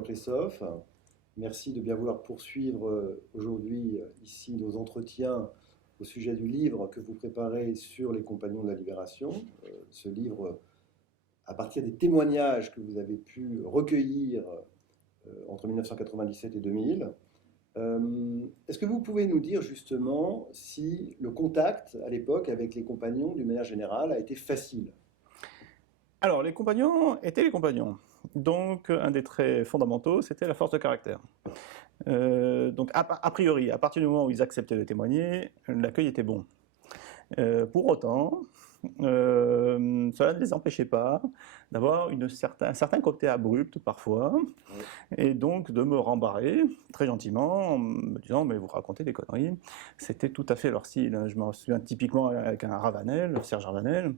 Jean-Christophe. Merci de bien vouloir poursuivre aujourd'hui ici nos entretiens au sujet du livre que vous préparez sur les Compagnons de la Libération. Ce livre, à partir des témoignages que vous avez pu recueillir entre 1997 et 2000. Est-ce que vous pouvez nous dire justement si le contact à l'époque avec les compagnons, d'une manière générale, a été facile? Alors, les compagnons étaient les compagnons. Donc, un des traits fondamentaux, c'était la force de caractère. Donc, a priori, à partir du moment où ils acceptaient de témoigner, l'accueil était bon. Pour autant, cela ne les empêchait pas d'avoir un certain côté abrupt parfois, et donc de me rembarrer très gentiment en me disant « mais vous racontez des conneries ». C'était tout à fait leur style. Je me souviens typiquement avec un Ravanel, Serge Ravanel,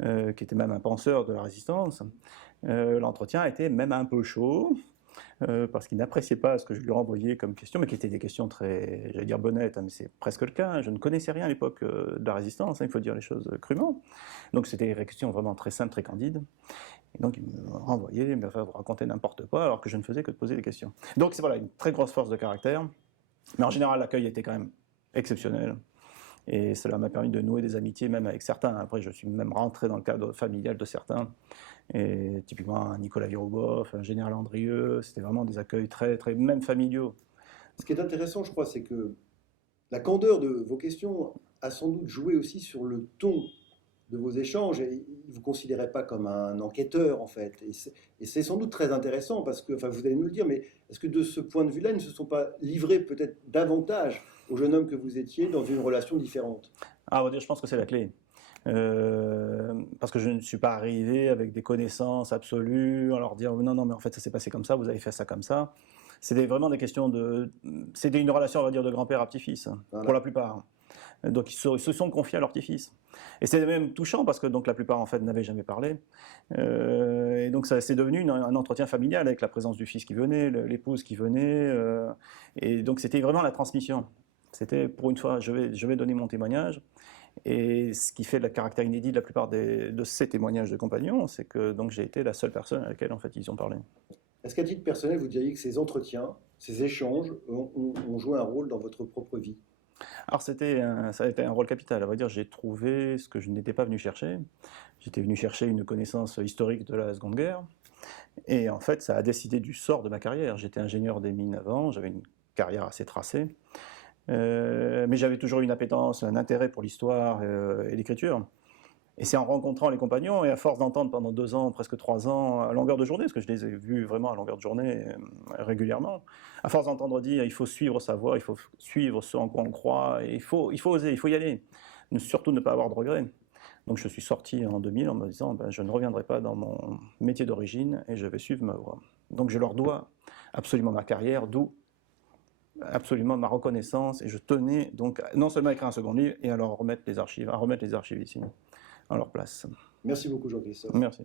qui était même un penseur de la résistance. L'entretien était même un peu chaud, parce qu'il n'appréciait pas ce que je lui renvoyais comme question, mais qui étaient des questions très, j'allais dire bonnettes, hein, mais c'est presque le cas. Je ne connaissais rien à l'époque de la résistance, hein, il faut dire les choses crûment. Donc c'était des questions vraiment très simples, très candides. Et donc il me renvoyait, il me faisait raconter n'importe quoi, alors que je ne faisais que de poser des questions. Donc c'est voilà, une très grosse force de caractère, mais en général l'accueil était quand même exceptionnel. Et cela m'a permis de nouer des amitiés, même avec certains. Après, je suis même rentré dans le cadre familial de certains. Et typiquement, un Nicolas Virobof, un Général Andrieux, c'était vraiment des accueils très, très, même familiaux. Ce qui est intéressant, je crois, c'est que la candeur de vos questions a sans doute joué aussi sur le ton de vos échanges. Et ils ne vous considéraient pas comme un enquêteur, en fait. Et c'est sans doute très intéressant, parce que, enfin, vous allez nous le dire, mais est-ce que de ce point de vue-là, ils ne se sont pas livrés peut-être davantage au jeune homme que vous étiez dans une relation différente? Ah, je pense que c'est la clé. Parce que je ne suis pas arrivé avec des connaissances absolues, en leur dire non, non, mais en fait ça s'est passé comme ça, vous avez fait ça comme ça. C'était vraiment des questions de... C'était une relation, on va dire, de grand-père à petit-fils, voilà, pour la plupart. Donc ils se sont confiés à leur petit-fils. Et c'était même touchant parce que donc, la plupart en fait n'avaient jamais parlé. Et donc ça c'est devenu un entretien familial avec la présence du fils qui venait, l'épouse qui venait. Et donc c'était vraiment la transmission. C'était pour une fois, je vais donner mon témoignage. Et ce qui fait le caractère inédit de la plupart de ces témoignages de compagnons, c'est que donc j'ai été la seule personne à laquelle en fait ils ont parlé. Est-ce qu'à titre personnel, vous diriez que ces entretiens, ces échanges ont joué un rôle dans votre propre vie? Alors ça a été un rôle capital, à vrai dire, j'ai trouvé ce que je n'étais pas venu chercher. J'étais venu chercher une connaissance historique de la Seconde Guerre, et en fait ça a décidé du sort de ma carrière. J'étais ingénieur des mines avant, j'avais une carrière assez tracée, mais j'avais toujours une appétence, un intérêt pour l'histoire et l'écriture. Et c'est en rencontrant les compagnons, et à force d'entendre pendant 2 ans, presque 3 ans, à longueur de journée, parce que je les ai vus vraiment à longueur de journée, régulièrement, à force d'entendre dire il faut suivre sa voie, il faut suivre ce en quoi on croit, et il faut oser, il faut y aller, surtout ne pas avoir de regrets. Donc je suis sorti en 2000 en me disant je ne reviendrai pas dans mon métier d'origine et je vais suivre ma voie. Donc je leur dois absolument ma carrière, d'où absolument ma reconnaissance, et je tenais donc non seulement à écrire un second livre, et à leur remettre les archives, ici, à leur place. Merci beaucoup, Jean-Christophe. Merci.